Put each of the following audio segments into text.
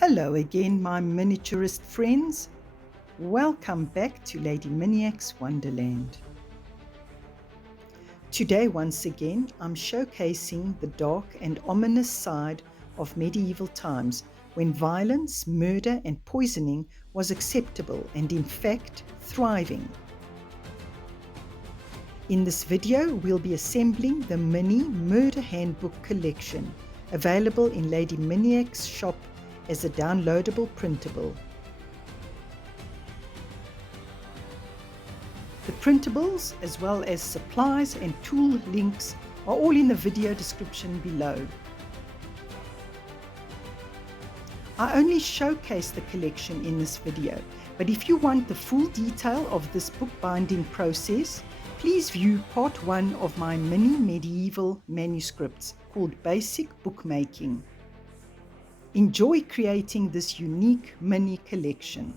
Hello again, my miniaturist friends. Welcome back to Lady Miniac's Wonderland. Today, once again, I'm showcasing the dark and ominous side of medieval times when violence, murder, and poisoning was acceptable and, in fact, thriving. In this video, we'll be assembling the Mini Murder Handbook collection, available in Lady Miniac's shop as a downloadable printable. The printables, as well as supplies and tool links, are all in the video description below. I only showcase the collection in this video, but if you want the full detail of this bookbinding process, please view part 1 of my mini medieval manuscripts called Basic Bookmaking. Enjoy creating this unique mini collection.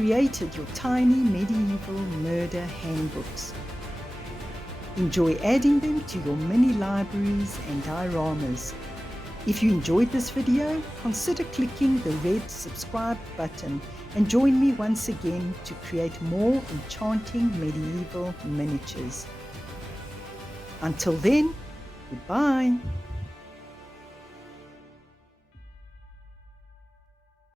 created your tiny medieval murder handbooks. Enjoy adding them to your mini libraries and dioramas. If you enjoyed this video, consider clicking the red subscribe button and join me once again to create more enchanting medieval miniatures. Until then, goodbye.